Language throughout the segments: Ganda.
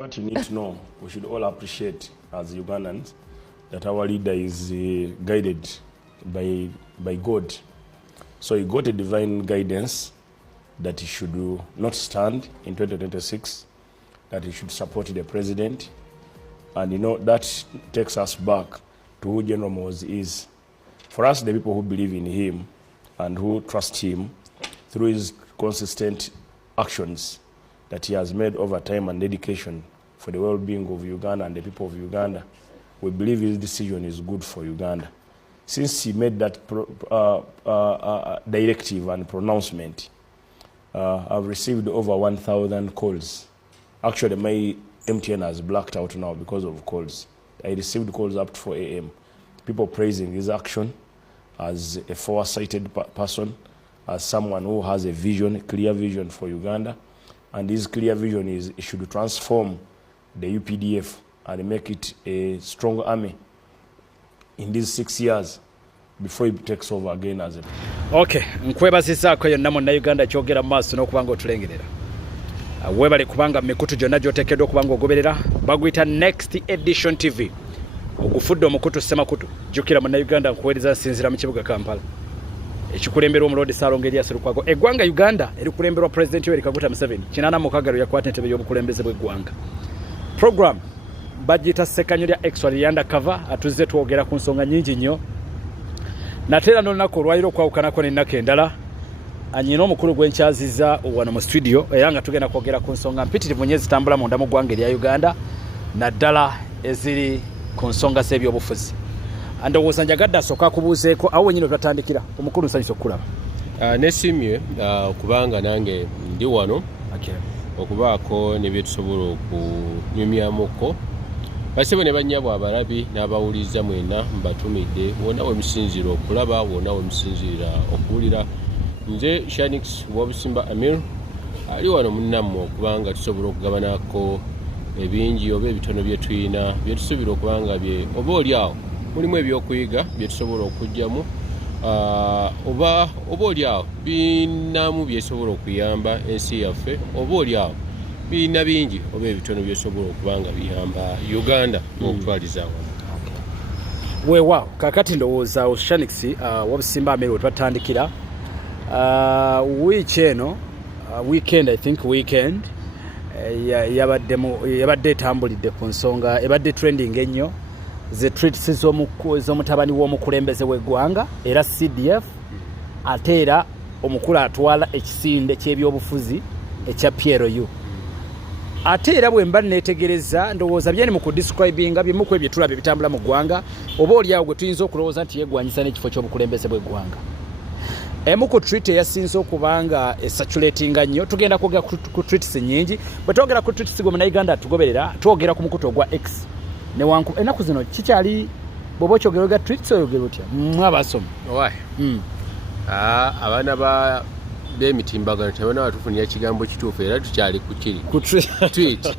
What you need to know, we should all appreciate as Ugandans that our leader is guided by God. So he got a divine guidance that he should not stand in 2026, that he should support the president. And that takes us back to who General Muhoozi is. For us, the people who believe in him and who trust him through his consistent actions that he has made over time and dedication for the well-being of Uganda and the people of Uganda, we believe his decision is good for Uganda. Since he made that directive and pronouncement, I've received over 1,000 calls. Actually, my MTN has blacked out now because of calls. I received calls up to 4 a.m. People praising his action as a foresighted person, as someone who has a vision, a clear vision for Uganda. And his clear vision is it should transform the UPDF and make it a strong army in these 6 years before he takes over again as a... Okay, nkwebazizzaako yonna monna Uganda kyogera mu maaso n'okubanga otulengerera. Webale kubanga mikutu gyonna gy'oteekeddwa okubanga ogoberera. Baguyita Next Edition TV. Ogufudde omukutu Ssemakutu. Jjukira monna Uganda nkuweereza nsinzira mu kibuga Kampala. Ekikulemberwa Omuloodi Ssaalongo Erias Lukwago. Eggwanga Uganda erikulemberwa President Yoweri Kaguta Museveni. Kinaana Mukagalo yakwata entebe y'obukulembeze bw'eggwanga. Program bagiyita ssekanyo lya X-Ray Undercover atuzze twogera ku nsonga nnyingi nnyo. Nateera n'olunaku olwaliro okwawukanako n'ennaku endala. Anyina omukulu gwenkyazizza wano mu studio era nga tugenda kwogera ku nsonga mpitirivu nnyo ezitambula munda mu ggwanga erya Uganda naddala eziri ku nsonga z'ebyobufuzi. Ndowooza njagadde asooka akubuuzeeko awo wennyini we batandikira. Omukulu nsanyusa okulaba. Nesimye kubanga nange ndi wano okubaako ne bye tusobola okunyumyamuko. Basebe ne bannyabo abalabi n'abawuliza mwena mbatumidde wonna we musinziira okulaba wonna we musinziira okuwulira. Nze Shanix Wabusimba Amir ali wano munnammwe okubanga tusobola okugabanako ebingi oba ebitono bye tulina bye tusuubira okubanga bye oba oliawo mulimu ebyokuyiga bye tusobola okugyamu oba oliawo binamu byesobola okuyamba ensi yaffe oba oliawo birina bingi oba ebitono byesobola okubanga biyamba Uganda okutwaliza awamu. Weewaawo kakati ndowooza Shanix Wabusimba Amir we twatandikira weekend I think weekend yabadde etambulidde ku nsonga ebadde trending ennyo ze treats z'omutabani w'omukulembeze w'eggwanga era CDF ate era omukulu atwala ekisinde ky'ebyobufuzi ekya PRU. Ate era bwe mba neetegereza ndowooza byeni mu kudescribinga bimu ku ebyo tulaba ebitambula mu ggwanga oba oliawo gwe tuyinza okulowooza nti yeggwanyisa n'ekifo ky'obukulembeze bw'eggwanga. Emu ku treat eyasinze okubanga esaturatinga nnyo tugenda kwogera ku treats nnyingi. Bwe twogera ku treats gwe Munnayuganda tugoberera twogera ku mukutu ogwa X newanku ennaku zino kikyali bw'oba okyogera ga treats oyogera otya mwabasomi abaana b'emitimbagano tebana batufunira kigambo kituufu era tukyali ku kiri tweet.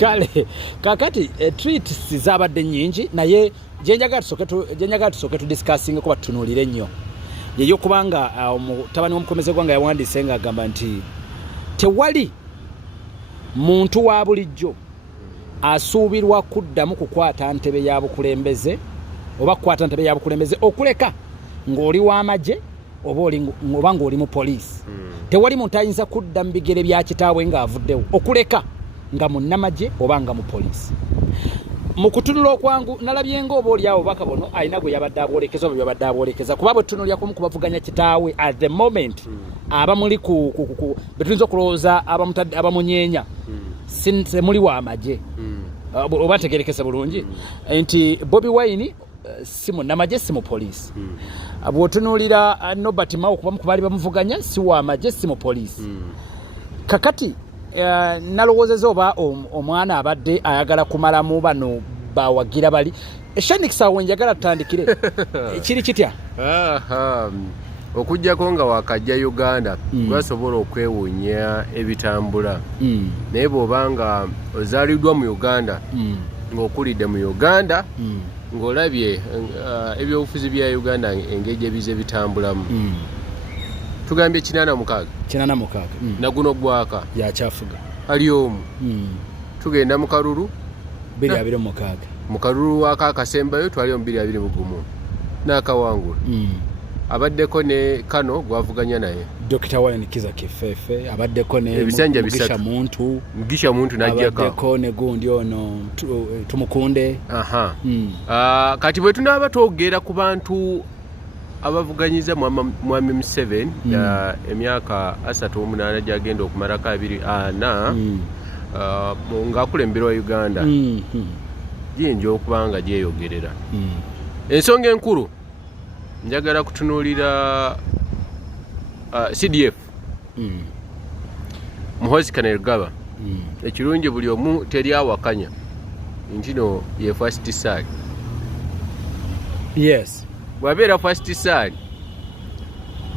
Kale kakati treats zabadde nnyingi naye gyenjagala tusooke tudiscussing kuba tutunuulire nnyo yeyo kubanga omutabani w'omukulembeze gwanga yawandiise ng'agamba nti tewali muntu wa bulijjo asuubirwa kuddamu kukwata ntebe ya bukulembeze oba kukwata ntebe ya bukulembeze okuleka ng'oli w'amagye oba ng'oli mu poliisi. Tewali muntu ayinza kudda mu bigere bya kitaawe ng'avuddewo okuleka nga munnamagye oba nga mu poliisi. Mu kutunula okwangu nalabye ng'oba oliawo baka bono alina gwe yabadde aboolekeza oba byabadde aboolekeza kuba bwe tutunulya kumu ku bavuganya kitaawe at the moment abamuli betuyinza okulowooza abamunyeenya semuli w'amagye oba ntegerekese bulungi nti Bobi Wine si munnamagye si mu poliisi. Bw'otunuulira Nobert Mao kubamu ku baali bamuvuganya si w'amagye si mu poliisi. Kakati nalowoozeza oba omwana abadde ayagala kumalamu bano bawagira bali Shanix awo njagala tutandikire kiri kitya okujjako nga wakajja Uganda basobola okwewuunya ebitambula naye bw'obanga ozaaliddwa mu Uganda ng'okulidde mu Uganda ng'olabye ebyobufuzi bya Uganda engeri ebize bitambulamu tugambye 86 86 na guno gwaka ya kyafuga ali omu tugenda mu kalulu 226 mu kalulu akasembayo twali 221 n'akawangula abaddeko ne Kano gwavuganya naye Dr. Warren Kiza Kifefe abaddeko ne ebisanja Mugisha muntu najjako abaddeko ne gundi ono tumukunde kati bwe tunaaba twogera ku bantu abavuganyiza Mwami Museveni emyaka 38 gyagenda okumalako 24 ng'akulemberwa Uganda giyinza okuba nga gyeyogerera ensonga enkulu njagala kutunuulira CDF Muhoozi Kainerugaba ekirungi buli omu teri awakanya nti no ye first side. Yes, bwabeera first side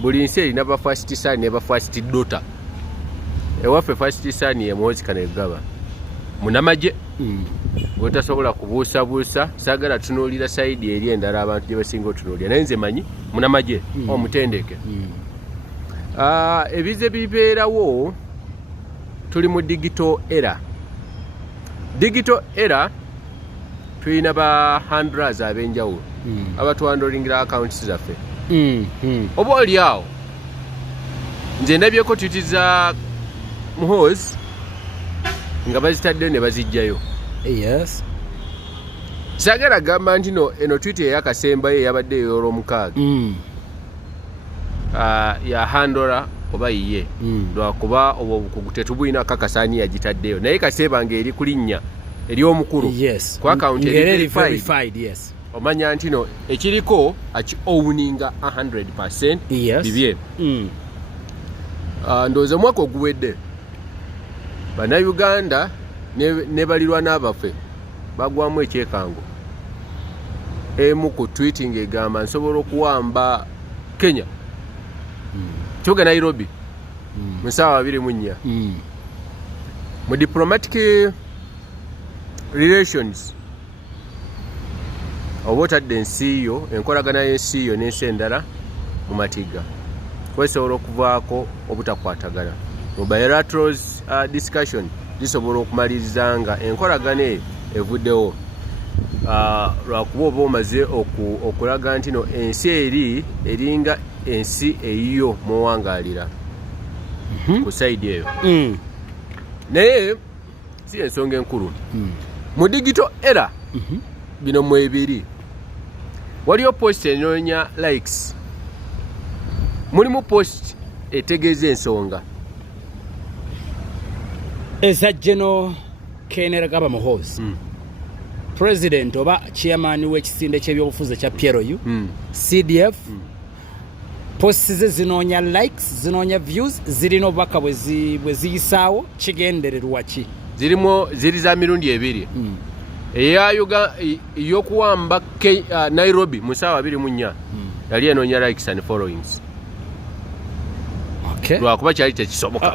buli nsi erina ba first side ne ba first daughter. Ewaffe first side ye Muhoozi Kainerugaba munamagye bwetasobola kubuusabuusa saagala tunuulira sayidi eri endala abantu gye basinga otunuulira naye nze manyi munamagye omutendeke. Ebize bibeerawo tuli mu digital era. Digital era tulina ba handlers ab'enjawulo abatwandolingira accounts zaffe. Oba oli awo nze ndabyeko twiti za Muhoozi nga bazitaddeyo ne bazijjayo. Yes, saagala gamba nti no eno twiti eyakasembayo eyabadde ey'olwomukaaga ya handora oba yiye lwakuba obwo obukugu tetubulina kakasani yagitaddeyo naye kaseebanga eri kulinnya eri omukulu ku account eri verified. Yes, omanya nti no ekiriko aki-owninga 100% bibye. Ndowooza omwaka oguwedde Bannayuganda ne balirwana abaffe bagwamu ekyekango emu ku tweeting egamba nsobola okuwamba Kenya kibuga Nairobi mu ssaawa 24 mu diplomatic relations oba otadde ensi yo enkolagana y'ensi yo n'ensi endala mu matiga kwesobola okuvaako obutakwatagana mu bilateral discussion zisobola okumaliriza nga enkolagana evuddewo lwakuba oba omaze okulaga nti no ensi eringa ensi eyiyo muwangaalira ku sayidi eyo naye si ensonga enkulu mu digital era bino mwebiri waliyo post enoonya likes mulimu post etegeeza ensonga eza General Kainerugaba Muhoozi president oba chairman w'ekisinde ky'ebyobufuzi kya PLU CDF posts ze zinoonya likes zinoonya views zirina obubaka bwe ziyisaawo kigendererwa ki ziri za mirundi ebiri ey'okuwamba Nairobi mu ssaawa 24 yali enoonya likes and followings lwakuba kyali tekisoboka.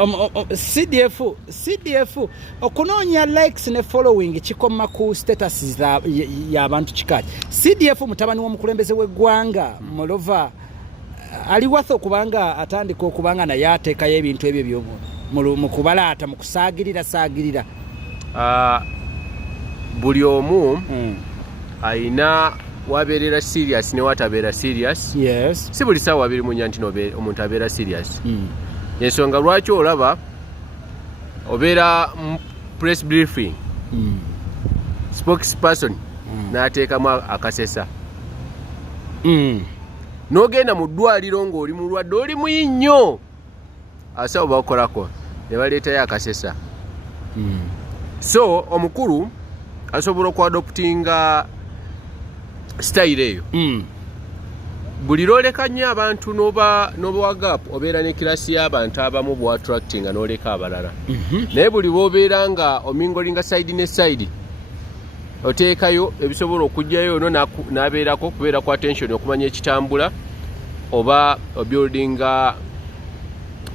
CDF okunoonya likes ne following kikoma ku status y'abantu kikaki. CDF mutabani w'omukulembeze w'eggwanga Mulova ali watho okubanga atandika okubanga naye ateekayo ebintu ebyo mu kubalaata mu kusaagirira buli omu ayina wabeerera serious ne watabeera serious. Yes, si buli ssaawa 24 nti omuntu abeera serious. Ensonga lwaki olaba obeera press briefing spokesperson n'ateekamu akasesa n'ogenda mu ddwaliro ng'oli mulwadde oli muyi nnyo asawo bakolako ne baleetayo akasesa. So omukulu asobola okuadoptinga style eyo buli loleka nnyo abantu n'oba gap obeera ne kirasi y'abantu abamu bw'attractinga n'oleka abalala naye buli bw'obeera nga omingolinga side ne side oteekayo ebisobola okujjayo ono n'abeerako kubeera ku attention okumanya ekitambula oba obuildinga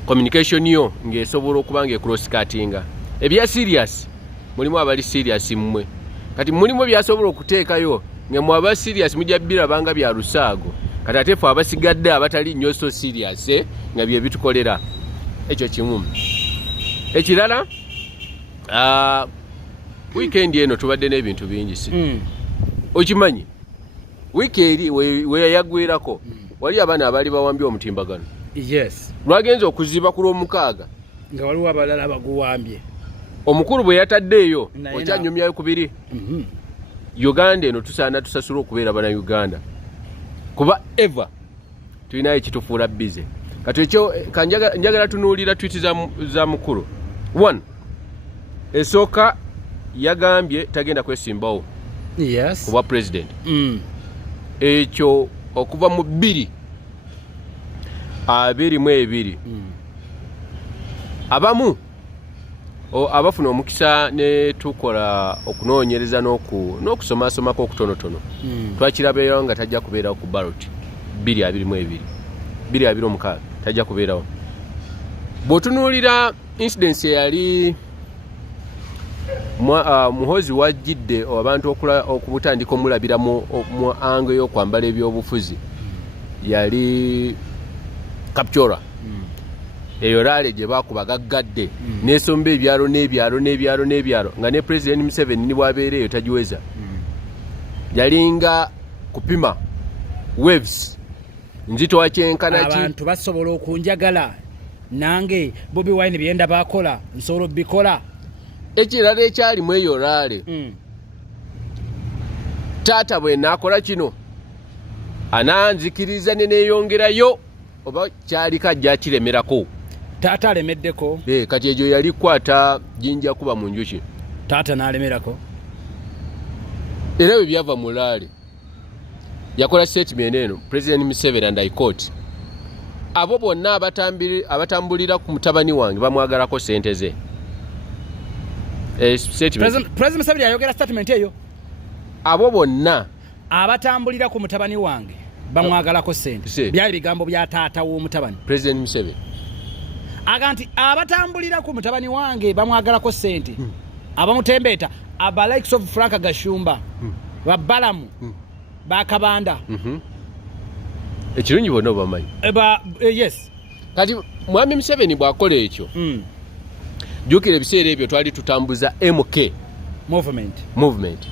communication yo ng'esobola okuba ng'ecross cuttinga ebya serious mulimu abali serious mmwe kati mulimu byasobola okuteekayo nga mwaba serious mujja birabanga bya lusaago kati ate ffe abasigadde abatali nnyo so serious nga bye bitukolera ekyo kimu. Ekirala weekend eno tubadde n'ebintu bingi si okimanyi weekend we yagwirako wali abaana abali bawambye omutimbagano yes lwagenza okuziba ku lw'omukaaga nga waliwo abalala baguwambye omukulu bwe yataddeeyo okyanyumyayo kubiri Uganda eno tusaana tusasula okubeera bana Uganda kuba eva tulinayo ekitufuula bize kati ekyo njagala tunuulira tweet za mukulu 1 esooka yagambye tagenda kwesimbawo yes kuba president ekyo okuva mu 2022 abamu abafuna omukisa ne tukola okunoonyereza n'okusomasomako okutonotono twakirabeerawo nga tajja kubeerawo ku ballot 2026 tajja kubeerawo bw'otunuulira incidence eyali muhozi wajjidde abantu okubutandika omulabira mu ango y'okwambala ebyobufuzi yali Kapchora eyo laale gye baakubagaggadde n'esomba ebyalo nga ne President Museveni ni bwabeereeyo tagiweza yalinga kupima waves nzito wakyenkana ki abantu basobola okunjagala nange Bobi Wine byenda bakola nsobola bikola ekirala ekyalimu eyo laale taata bwe naakola kino ananzikiriza ne neeyongerayo oba kyali kajja kiremerako taata alemeddeko kati egyo yali kwata jinja kuba mu njuki taata n'alemerako era bwe byava mu laale yakola statement eno President Museveni and I quote abo bonna abatambulira ku mutabani wange bamwagalako sente ze President Museveni ayogera statement eyo abo bonna abatambulira ku mutabani wange bamwagalako sente byali bigambo bya taata w'omutabani President Museveni aganti abatambulira ku mutabani wange bamwagalako sente abamutembeeta aba likes of Frank Gashumba babalamu bakabanda ekirungi bonna obamanyi yes kati mwami Museveni bw'akola ekyo jjukira ebiseera ebyo twali tutambuza MK movement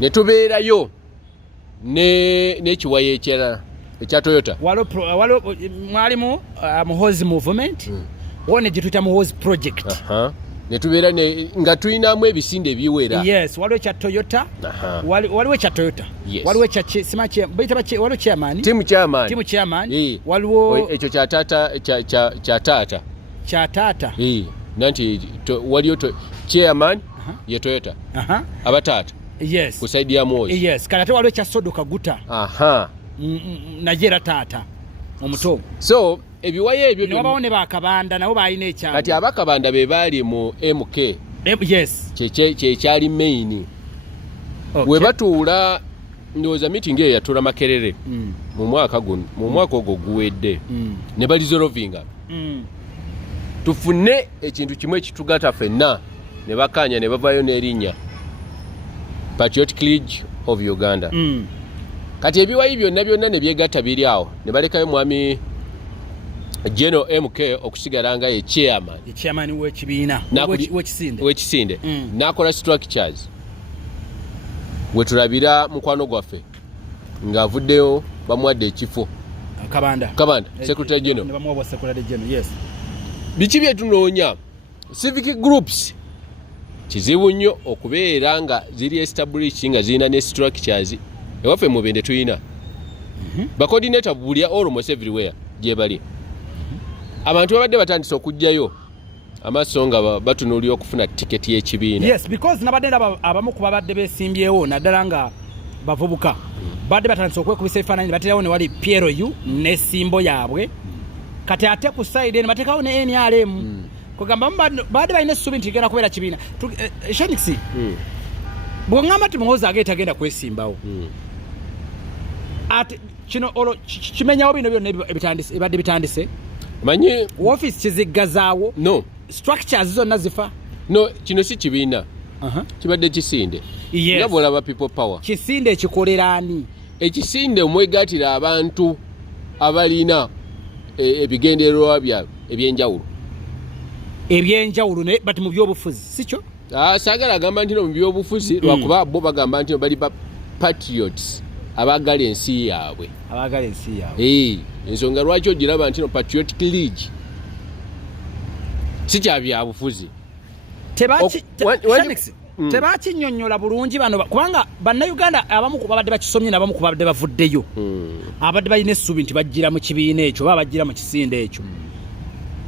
ne tubeerayo n'ekiwayi ekirala ekya Toyota mwalimu Muhoozi movement wone gye tuyita Muhoozi project ne tubeera nga tulinamu ebisinde ebiwera yes waliwo ekya Toyota waliwo ekya Toyota waliwo waliwo chairman timu chairman waliwo ekyo kya taata nanti waliyo chairman ye Toyota abataata yes ku side ya Muhoozi yes kati ate waliwo ekya Sodo Kaguta najera taata omuto so ebiwaye ebyo nabawo ne bakabanda nabo balina ekyalo kati abakabanda be baali mu MK yes kyali main we batuula ndowooza meeting eyo yatula Makerere mu mwaka ogwo guwedde ne balizolovinga tufune ekintu kimwe ekitugata ffenna ne bakanya ne bavayo n'erinnya Patriotic League of Uganda kati ebiwayi byonna ne byegatta biri awo ne balekayo mwami General MK okusigala nga ye chairman w'ekibiina w'ekisinde n'akola structures we tulabira mukwano gwaffe ng'avuddeyo bamuwadde ekifo kabanda secretary general ne bamuwa secretary general yes biki bye tunoonya civic groups kizibu nnyo okubeera nga ziri established nga zirina ne structures ewaffe mu Bende tuyina ba coordinator buli almost everywhere gye bali abantu babadde batandise okujjayo amaaso nga batunuulira okufuna tiketi y'ekibiina yes because nabadde abamu ku babadde beesimbyewo naddala nga bavubuka badde batandise okwekubisa ebifaananyi baterawo ne wali PLU n'essimbo yaabwe kati ate ku side eno bateekawo ne NRM kugamba badde balina essuubi nti genda kubeera kibiina Shanix bw'oŋŋamba nti Muhoozi agenda kwesimbawo ate kino kimenyawo bino byonna ebadde bitandise manyi office kiziggazaawo no structures zonna zifa no kino si kibiina kibadde kisinde nga bw'olaba people power kisinde ekikolera ani ekisinde omwegaatira abantu abalina ebigendererwa byabwe ebyenjawulo bati mu byobufuzi sikyo Sagala agamba nti no mu byobufuzi lwakuba bo bagamba nti bali ba patriots abagala ensi yaabwe. Abagala ensi yaabwe. Ensonga lwaki ogiraba nti no Patriotic League si kya byabufuzi. Tebakinyonnyola bulungi bano kubanga bannayuganda abamu ku babadde bakisomye n'abamu ku babadde bavuddeyo. Abadde balina essuubi nti bajjira mu kibiina ekyo oba bajjira mu kisinde ekyo.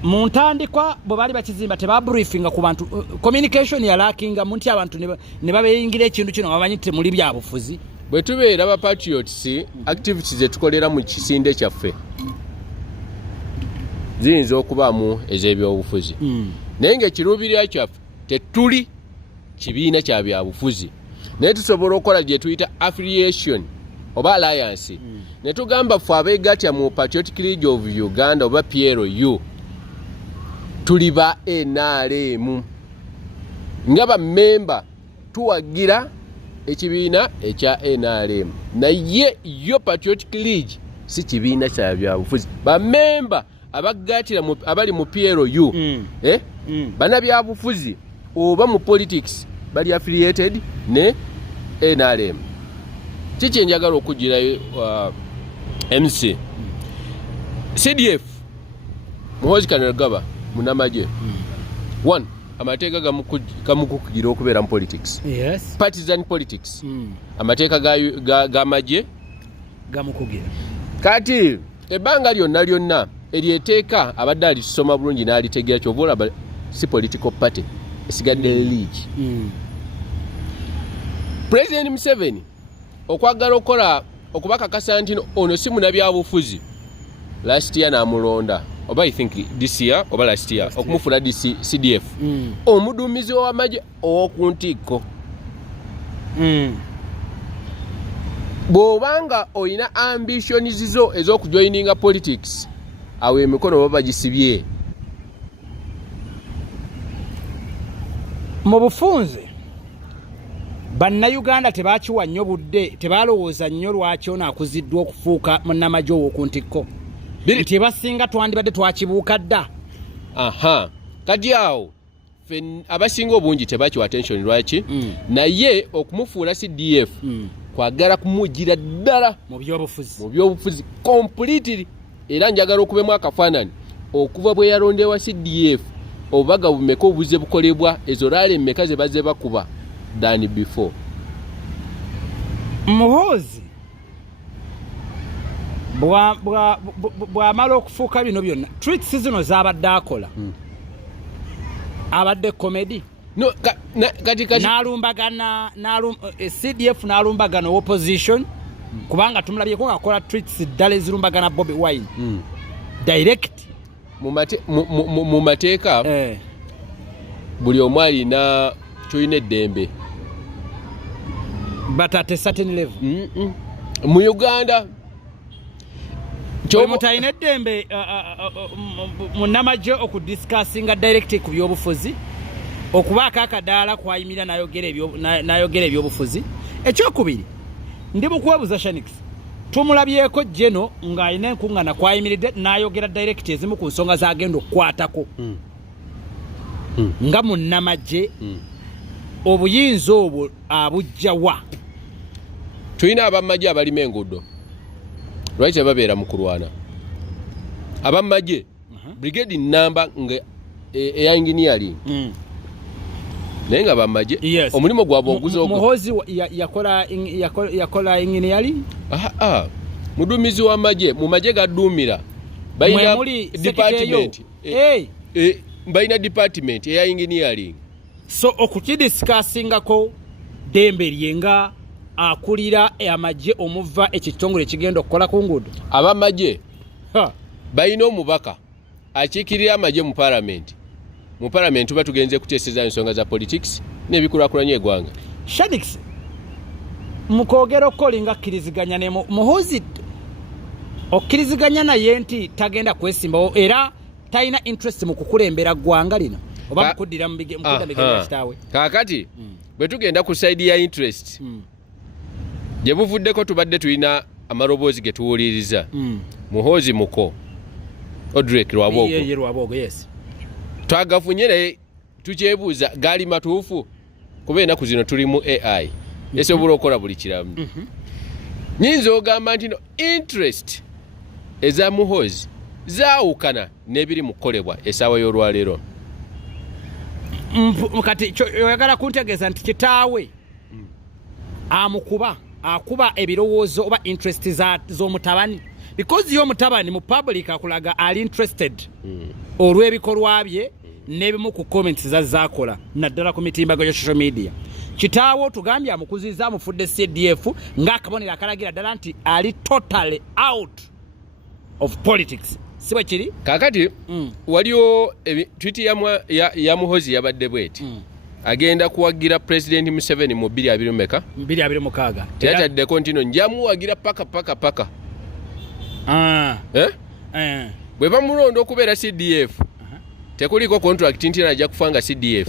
Mu ntandikwa bwe bali bakizimba tebabriefinga ku bantu, communication yalakinga mu nti abantu ne babeyingira ekintu kino bamanyi temuli byabufuzi. Bwe tubeera ba patriots activities zetukolera mu kisinde kyaffe ziyinza okubaamu ez'ebyobufuzi. Naye ng'ekiruubirira kyaffe tetuli kibiina kya byabufuzi, naye tusobola okukola gye tuyita affiliation oba alliance. Ne tugamba ffe abeegatya mu Patriotic League of Uganda oba PLU tuli ba NRM nga bammemba tuwagira ekibiina ekya NRM, naye yo Patriotic League si kibiina kya byabufuzi. Bammemba abagatira abali mu PLU bana byabufuzi oba mu politics bali affiliated ne NRM. Kiki njagala okugira MC CDF Muhoozi Kainerugaba munamaje. One, amateeka gamukugira okubeera mu politics. Yes. Partisan politics. Amateeka ga maje gamukugira. Kati ebbanga lyonna eryeteeka abadde alisoma bulungi n'alitegeera kyobola si political party esigadde league. President Museveni okwagala okubakakasa nti ono si munabyabufuzi last year n'amulonda oba I think this year oba last year okumufuna CDF omuduumizi w'amagye ow'oku ntikko. Bw'obanga olina ambitions zo ez'okujoininga politics awo emikono baba gisibye. Mu bufunze bannayuganda tebakiwa nnyo budde, tebalowooza nnyo lwaki ono akuziddwa okufuuka munnamagye ow'oku ntikko. Nti basinga twandibadde twakibuuka dda. Kati awo abasinga obungi tebakiwa attention lwaki naye okumufuula CDF kwagala kumugira ddala mu byobufuzi completely. Era njagala okubemu akafaanani okuva bwe yalondewa CDF obaga bumeka obuze bukolebwa ezo laale mmeka ze baze bakuba than before. Muhoozi bw'amala okufuuka bino byonna tricks zino z'abadde akola abadde comedy kati n'alumbagana CDF n'alumbagana opposition kubanga tumulabyeko ng'akola tricks ddala ezirumbagana Bobi Wine direct mu mateeka buli omu alina kyolina eddembe but at a certain level. Mu Uganda mutalina eddembe munnamagye okudiscussinga direct ku byobufuzi okubaako akadaala kwayimira n'ayogera ebyobufuzi. Ekyokubiri ndi mukwebuza Shanix tumulabyeko jeno ng'alina enkuŋŋaana kwayimiridde n'ayogera direct ezimu ku nsonga z'agenda okukwatako nga munnamagye obuyinza obwo abujjawa. Tulina abamagye abalima enguudo lwaki tebabeera mu kulwana. Abamagye brigade namba nga eya engineering naye nga bamagye omulimu gwabwe oguze ogwo. Muhoozi yakola engineering. Muduumizi w'amagye mu magye gadduumira balina department balina department eya engineering. So okukidiscussingako dembe lyenga akulira amagye omuva ekitongole ekigenda okukola ku nguudo. Abamagye balina omubaka akiikirira amagye mu parliament. Mu parliament tuba tugenze kuteeseza ensonga za politics n'ebikulakulanya eggwanga. Shanix mukoogera okukolinga akkiriziganya ne Muhoozi okkiriziganya naye nti tagenda kwesimbawo era talina interest mu kukulembera ggwanga lino oba mukuddira mu bigenda kitaawe. Kaakati bwe tugenda ku side ya interest gye buvuddeko tubadde tulina amaloboozi ge tuwuliriza. Muhoozi muko Odrek Lwabogo Lwabogo yes. Twagafunye naye tukyebuuza gaali matuufu kuba ennaku zino tuli mu AI esobola okukola buli kiramu. Nyinza ogamba nti no interest eza Muhoozi zaawukana n'ebiri mu kukolebwa essaawa y'olwaleero. Kati oyagala kuntegeeza nti kitaawe akuba ebirowoozo oba interest z'omutabani, because y'omutabani mu public akulaga ali interested olw'ebikolwa bye n'ebimu ku comments zazaakola naddala ku mitimbago gya social media. Kitaawo tugambye amukuzizza amufudde CDF ng'akabonero akalagira ddala nti ali totally out of politics. Siba kiri kakati waliwo tweet ya Muhoozi yabadde bweti agenda kuwagira President Museveni mu 2026 teyataddeko ntino njamuwagira paka bwe bamulondo okubeera CDF tekuliko contract nti ajja kufanga CDF.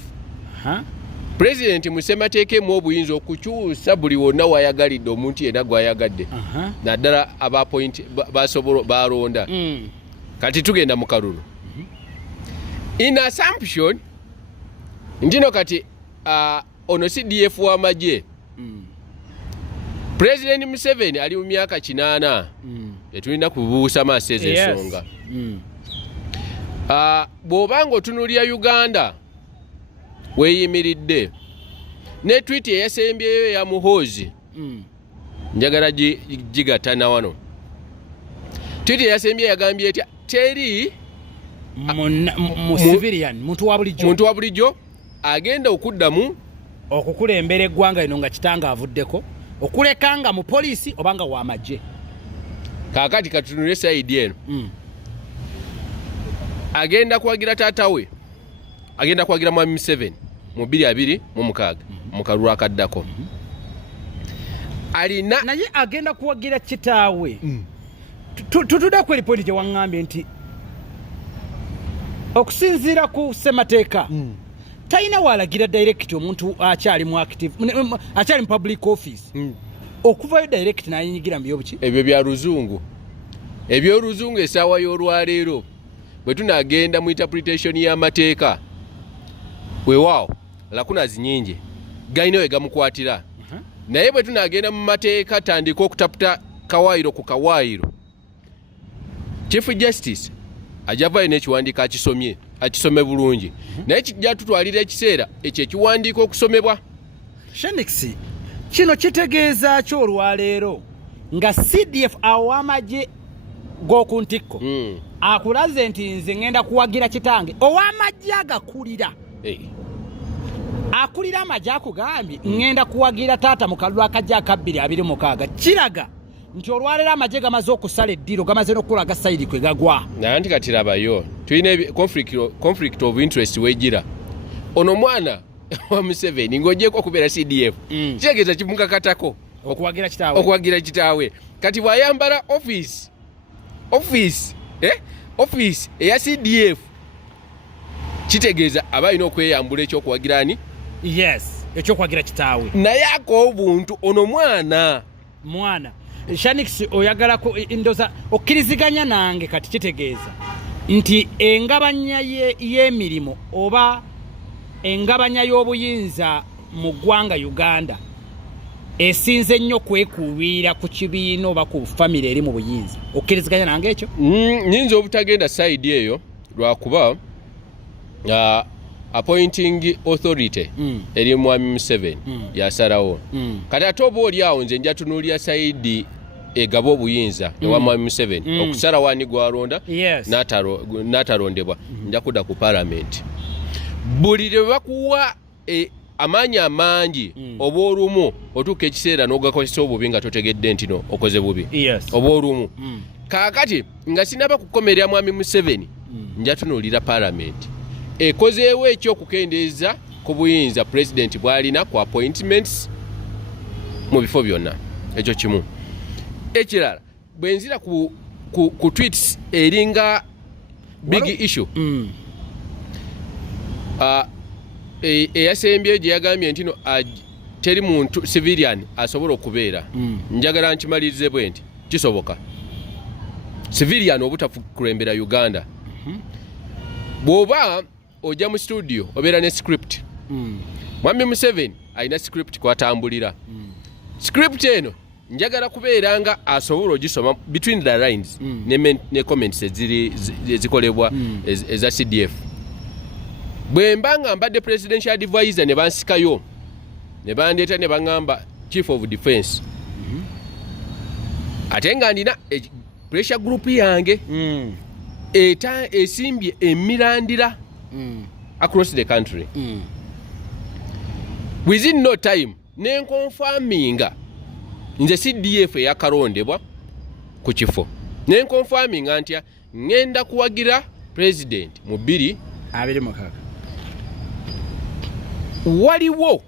President Musemateeke mu obuyinza okukyusa buli wonna wayagalidde omuntu yenna gwayagadde naddala abapoint basobola balonda. Kati tugenda mu kalulu in assumption ndino kati ono CDF w'amagye President Museveni ali mu myaka 8 etulina kubuusa maaso ezo ensonga. Bw'obanga otunuulira Uganda weeyimiridde ne tweet eyasembyeyo ya Muhoozi njagala gigatana wano. Tweet eyasembyeyo yagambye etya teri civilian muntu wa bulijjo agenda okuddamu okukulembera eggwanga lino nga kitanga avuddeko okulekanga mu poliisi obanga w'amagye. Kaakati katunule sayidi eno agenda kuwagira taatawe, agenda kuwagira Mwami Museveni mu 2026 mu kalulu akaddako. Alina naye agenda kuwagira kitaawe. Tutudde ku ripoti gye waŋŋambye nti okusinziira ku ssemateeka talina walagira direct omuntu akyali mu active akyali mu public office okuvayo direct n'ayinyigira mu byobuki ebyo bya luzungu eby'oluzungu essaawa y'olwaleero bwe tunagenda mu interpretation y'amateeka weewaawo lakunazi nyingi galina we gamukwatira naye bwe tunagenda mu mateeka tandika okutaputa kawaayiro ku kawaayiro Chief Justice ajavayo n'ekiwandiiko akisome bulungi naye kijja tutwalira ekiseera ekyo ekiwandiiko okusomebwa. Shanix kino kitegeeza ky'olwaleero nga CDF aw'amagye g'oku ntikko akulaze nti nze ngenda kuwagira kitange ow'amagye agakulira akulira amagye akugambye ngenda kuwagira taata mu kalulu akajja aka 2026 kiraga nti olwaleero amagye gamaze okusala eddiro gamaze n'okulaga sayidi kwe gagwa. Naye nti kati labayo tulina conflict of interest wegira ono mwana wa Museveni ng'ogyeko okubeera CDF kitegeeza kimukakatako okuwagira kitaawe kati bw'ayambala office eya CDF kitegeeza aba alina okweyambula ekyokuwagira ani ekyokuwagira kitaawe naye ak'obuntu ono mwana Shanix oyagalako ndoza okkiriziganya nange kati kitegeeza nti engabanya y'emirimu oba engabanya y'obuyinza mu ggwanga Uganda esinze nnyo kwekuubira ku kibiina oba ku famire eri mu buyinza. Okkiriziganya nange ekyo? Nyinza obutagenda side eyo lwakuba appointing authority eri Mwami Museveni yasalawo kati ate oba oli awo nze nja tunuulira side egaba obuyinza ewa Mwami Museveni okusala wani gwalonda n'atalondebwa nja kudda ku parliament buli lwe bakuwa amaanyi amangi oba olumu otuuka ekiseera n'ogakozesa obubi nga totegedde nti no okoze bubi oba olumu kaakati nga sinaba kukomerera Mwami Museveni nja tunuulira parliament ekozeewo ekyokukendeeza ku buyinza president bw'alina ku appointments mu bifo byonna ekyo kimu. Ekirala bwe nzira ku tweets eringa big issue eyasembyeyo gye yagambye nti no teri muntu civilian asobola okubeera njagala nkimalirize bwe nti kisoboka civilian obutakulembera Uganda bw'oba ojja mu studio obeera ne script Mwami Museveni alina script kwatambulira script eno njagala kubeera nga asobola ogisoma between the lines ne comments ezikolebwa eza CDF bwe mbanga mbadde presidential advisor ne bansikayo ne bandeeta ne baŋŋamba chief of defense ate nga ndina pressure group yange esimbye emirandira across the country within no time nenkonfaminga nze CDF yakalondebwa ku kifo nenkonfaminga ntya ngenda kuwagira president mu 2026 waliwo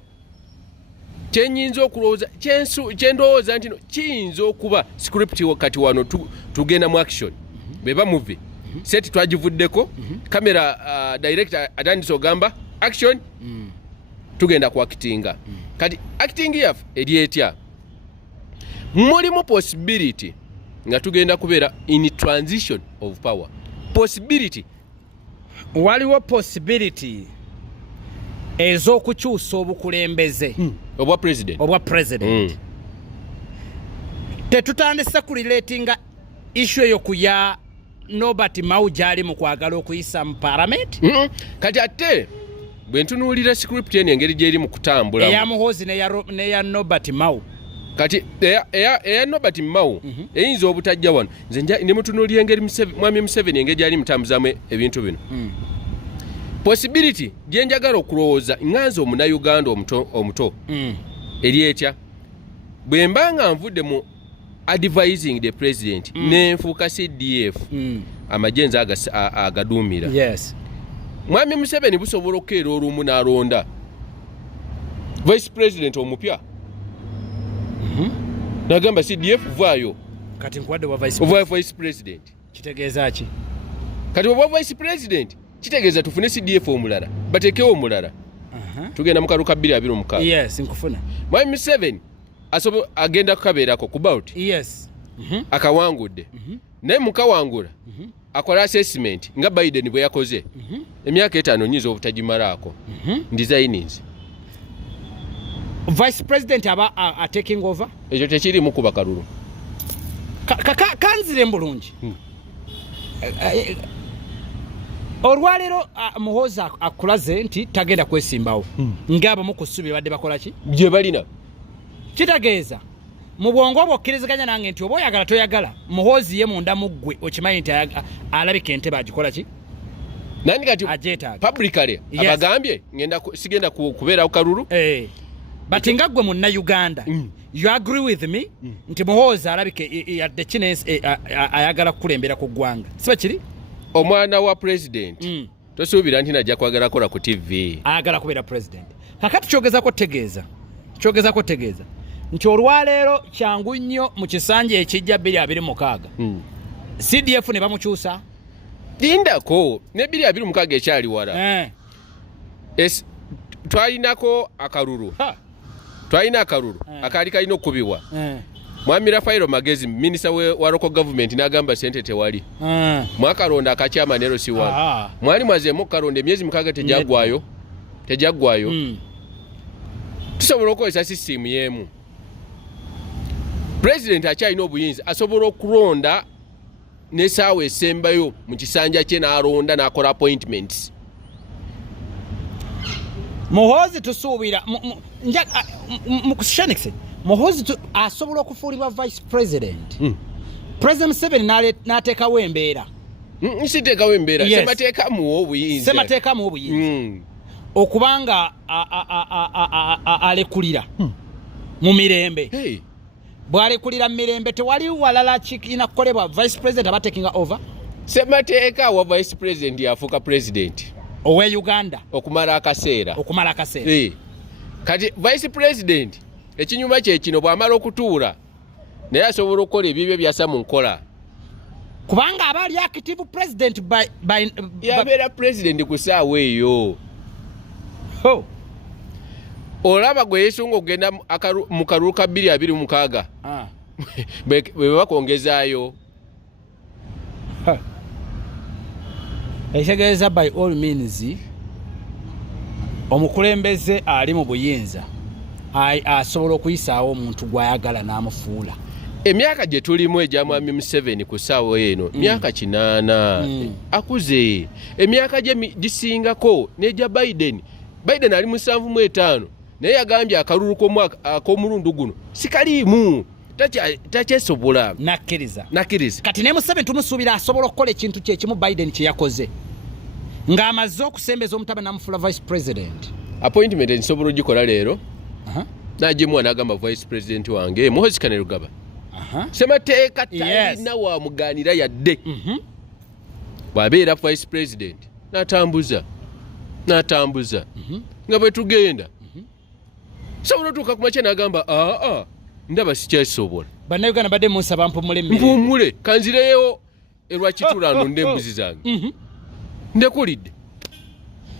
kyenyinza okulowooza kyendowooza nti kiyinza okuba script wakati wano tugenda mu action beba movie set twagivuddeko kamera director atandise ogamba action tugenda ku actinga kati acting yaffe eri etya mulimu possibility nga tugenda kubeera in transition of power possibility waliwo possibility ez'okukyusa obukulembeze obwa president tetutandise kurelatinga issue eyo kuya Norbert Mao gyali mu kwagala okuyisa mu parliament kati ate bwe ntunuulira script eno engeri gyeri mu kutambula eya Muhoozi neya Norbert Mao kati eya Norbert Mao eyinza obutajja wano nze ne mutunuulira engeri mwami Museveni engeri gyali mutambuzaamu ebintu bino possibility gyenjagala okulowooza nganze omunauganda omuto eri etya bwe mbanga nvudde mu advising the president nenfuuka CDF amajenzi agaduumira yes mwami Museveni busobola okukeera olumu n'alonda vice president omupya nagamba CDF vaayo kati nkwadde wa vice president kitegeeza ki kati wa vice president kitegeeza tufune CDF omulala batekewo omulala tugenda mu karuka 2026 yes nkufuna mwami Museveni agenda kukabeerako ku bout yes akawangudde naye mukawangula akola assessment nga Biden bwe yakoze emyaka 5 nyizo obutagimalaako designings vice president aba taking over ekyo tekiri mu kuba kalulu kanzire mbulungi olwaleero Muhoozi akulaze nti tagenda kwesimbawo ng'abamu ku ssubi badde bakola ki gye balina kitegeeza mu bwongo obwo okkiriziganya nange nti oba oyagala toyagala Muhoozi ye munda mu ggwe okimanyi nti alabika entebe agikola ki nani kati ajeetaaga publicly abagambye sigenda kubeerawo kalulu bati nga ggwe munnauganda you agree with me nti Muhoozi alabika yadde kinensi ayagala kukulembera ku ggwanga siba kiri omwana wa president tosuubira nti najja kwagala kola ku TV ayagala kubeera president kakati kyogezako tegeeza nti olwaleero kyangu nnyo mu kisanja ekijja 2026 CDF ne bamukyusa lindako ne 2026 ekyali wala twalinako akalulu akaali kalina okubibwa mwami Rafaelo Magezi minisita wa local government n'agamba sente tewali mwakalonda akakyama nero siwali mwali mwazeemu okukalonda emyezi 6 tejaggwayo tusobola okukozesa sisitimu y'emu president akyalina obuyinza asobola okulonda n'essaawa esembayo mu kisanja kye n'alonda n'akola appointments Muhoozi tusuubira mu kushanikise Muhoozi asobola okufuulibwa vice president president Museveni n'ateekawo embeera siteekawo embeera semateekamuwo obuyinza okubanga alekulira mu mirembe bw'alekulira mu mirembe tewali walala kina kukolebwa vice president aba taking over semateeka wa vice president yafuuka president owe Uganda okumala akaseera kati vice president ekinyuma kye kino bw'amala okutuula naye asobola okukola ebyo byasa mu nkola kubanga aba ali active president yabeera president ku ssaawa eyo olaba gwe yesunga okugenda mu kalulu ka 2026 bwe bakongezaayo ekitegeeza by all means omukulembeze ali mu buyinza asobola okuyisaawo omuntu gw'ayagala n'amufuula. Emyaka gye tulimu egya mwami Museveni ku ssaawa eno myaka 8 akuze. Emyaka gye gisingako n'egya Biden ali 75 naye yagambye akalulu ak'omulundi guno sikaliimu takyesobola. Nakkiriza kati ne Museveni tumusuubira asobola okukola ekintu kyekimu Biden kye yakoze ng'amaze okusembeza omutaba n'amufuula vice president. Appointment nsobola ogikola leero n'agimuwa n'agamba vice president wange Muhoozi Kainerugaba semateeka talina wamugaanira yadde bw'abeera vice president n'atambuza nga bwe tugenda sobola otuuka ku makya n'agamba ndaba sikyasobola. Bannayuganda badde munsaba mpumule kanzireyo erwakitulano nd'embuzi zange ndekulidde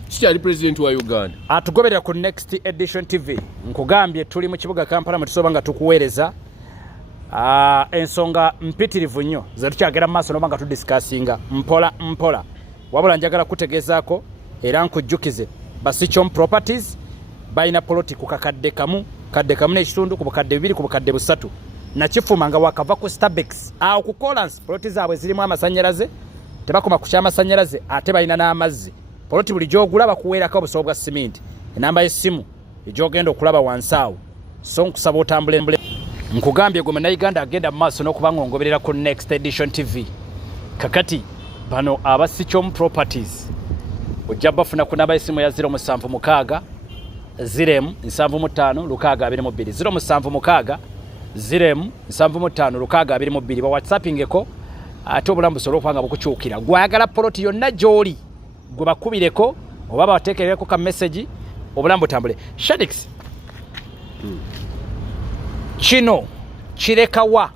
sikyali president wa Uganda. Atugoberera ku Next Edition TV nkugambye tuli mu kibuga Kampala mutusoba nga tukuweereza ensonga mpitirivu nnyo zetukyagera mu maaso noba nga tudisikasinga mpola wabula njagala kutegezaako era nkujjukize Basichom Properties balina poloti ku kakadde kamu n'ekitundu ku bukadde 2 ku bukadde 3 nakifuma nga wakava ku Starbex awo ku Collins poloti zaabwe zirimu amasanyalaze tebakoma ku ky'amasanyalaze ate balina n'amazzi. Poloti buli gy'ogula bakuweerako obusobo bwa siminti enamba y'essimu egy'ogenda okulaba wansi awo so nkusaba otambule nkugambye gwe Munnayuganda agenda mu maaso n'okuba ng'ongoberera ku Next Edition TV. Kakati bano Basichom Properties ojja bafuna ku namba y'essimu ya 076 075 622 076 622 ba whatsappingeko ate obulamu busobola okuba nga bukukyukira. Gwayagala poloti yonna gy'oli gwe bakubireko oba bateekereko ka message obulamu butambule. Shadix kino kirekawa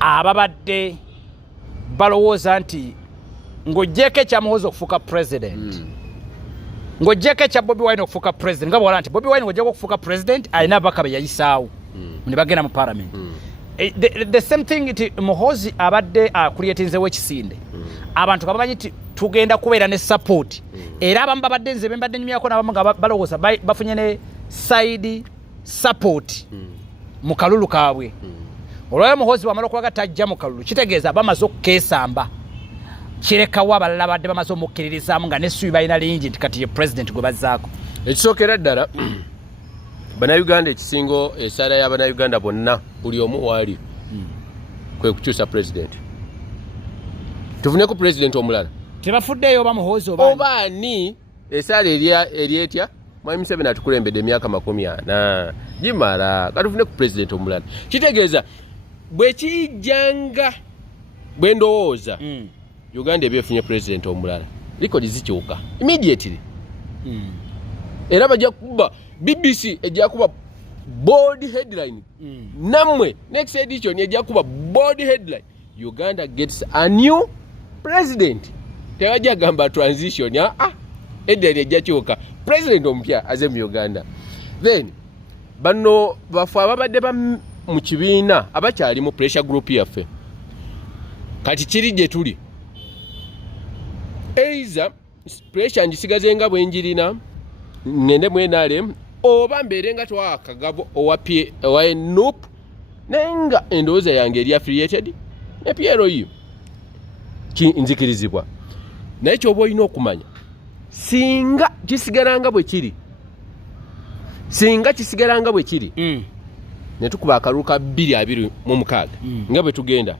ababadde balowooza nti ng'oggyeko ekya Muhoozi okufuuka president ng'oggyeko ekya Bobi Wine okufuuka president nga bw'ola nti Bobi Wine ng'oggyeko okufuuka president alina ababaka be yayisaawo ne bagenda mu parliament. The same thing nti Muhoozi abadde akulyetinzewo ekisinde abantu kabamanyi nti tugenda kubeera ne support era abamu babadde nze bembadde nyumyako n'abamu nga balowooza bafunye ne side support mu kalulu kaabwe. Olwayo Muhoozi wamala okulaga tajja mu kalulu kitegeeza bamaze okukeesamba kirekawo abalala badde bamaze omukkiririzaamu nga n'essubi balina lingi nti kati ye president gwe bazzaako. Ekisookera ddala Bannayuganda ekisingo esaala y'Abannayuganda bonna buli omu waali kwe kukyusa president. Tufuneku president omulala tebafuddeyo oba Muhoozi oba ani esaala eryetya Mwami Museveni atukulembedde emyaka 40 gimala katufune ku president omulala. Kitegeeza bwe kijjanga bwe ndowooza Uganda ebyefunye president omulala likodi zikyuka immediately era bajja kuba BBC ejja kuba bold headline namwe next edition ejja kuba bold headline Uganda gets a new president. Tewajja gamba transition headline ejja kyuka president ompya aze mu Uganda. Then bano bafu ababadde mu kibiina abakyali mu pressure group yaffe kati kiri gye tuli eiza pressure njisigaze nga bwenjirina ngende mu NRM oba mbeere nga twakagabo owa NUP nenga endowooza yange eri affiliated ne PLO nzikirizibwa naye kyoba olina okumanya singa kisigaranga bwe kiri ne tukuba akalulu ka 226 nga bwe tugenda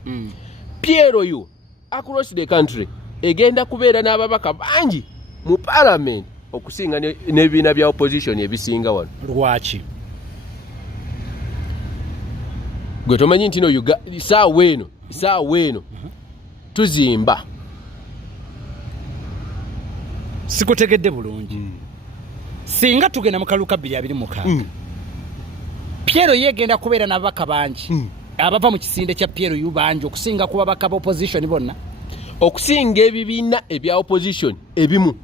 PLO across the country egenda kubeera n'ababaka bangi mu parliament okusinga n'ebibiina bya opposition ebisinga wano. Lwaki? Gwe tomanyi nti no saawa eno tuzimba. Sikutegedde bulungi. Singa tugenda mu kalulu ka 226 PLO yegenda kubeera n'ababaka bangi abava mu kisinde kya PLO bangi okusinga ku babaka ba opposition bonna okusinga ebibiina ebya opposition ebimu.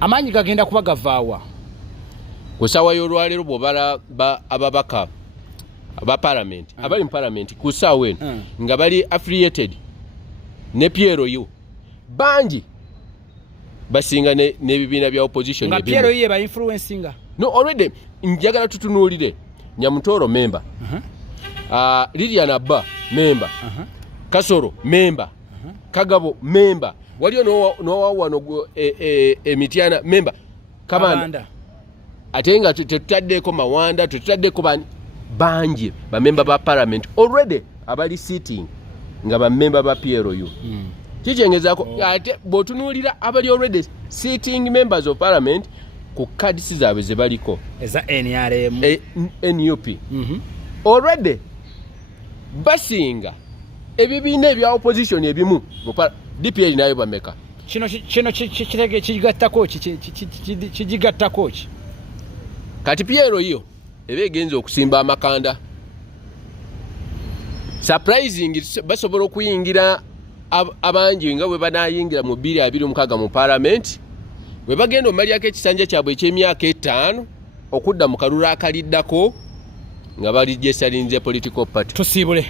Amaanyi gagenda kuba gavaawa ku ssaawa y'olwaleero bw'obala ababaka aba parliament abali mu parliament ku ssaawa eno nga bali affiliated ne PLO bangi basinga n'ebibiina bya opposition nga Piero ye ba influencinga no already njagala tutunuulire Nyamutoro member Lilian Abba member Kasoro member Kagabo member waliyo n'owawano Emitiana member Kabanda ate nga tetutaddeko Mawanda tetutaddeko bangi bamemba ba parliament already abali sitting nga bamemba ba PLU kijengezaako ate bw'otunuulira abali already sitting members of parliament ku cards zaabwe ze baliko eza NRM NUP already basinga ebibiina ebya opposition ebimu DPL nayo bameka kino kigattako ki kati Piero yo ebegenza okusimba amakanda surprising basobola okuyingira abangi nga bwe banayingira mu 2026 mu parliament bwe bagenda omaliyako ekisanja kyabwe eky'emyaka 5 okudda mu kalulu akaliddako nga balijesalinze political party tusiibule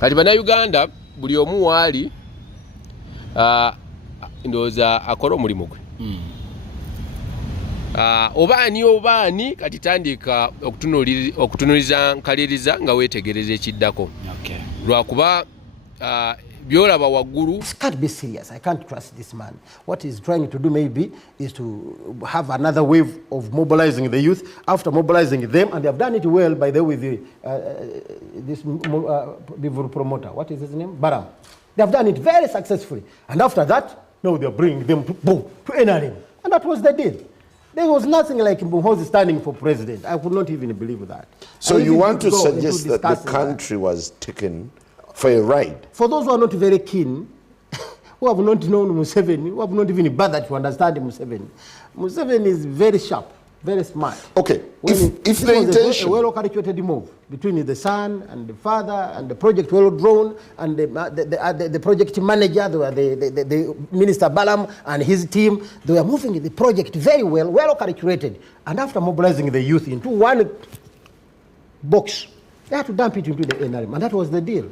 kati bannayuganda buli omu waali ndowooza akola omulimu gwe obaani kati tandika okutunuliza nkaliriza nga weetegereza ekiddako lwakuba byolaba waggulu. This can't be serious. I can't trust this man. What he's trying to do maybe is to have another wave of mobilizing the youth. After mobilizing them, and they have done it well, by the way, with this Bivur promoter. What is his name? Baram. They have done it very successfully. And after that, now they are bringing them to NRM. And that was the deal. There was nothing like Mbuhozi standing for president. I could not even believe that. So you want to suggest that the country was taken for a ride? For those who are not very keen, who have not known Museveni, who have not even bothered to understand Museveni, Museveni is very sharp, very smart. Okay, if the intention... a well-calculated move between the son and the father and the project well-drawn and the project manager, the Minister Balam and his team, they were moving the project very well, well-calculated. And after mobilizing the youth into one box, they had to dump it into the NRM, and that was the deal.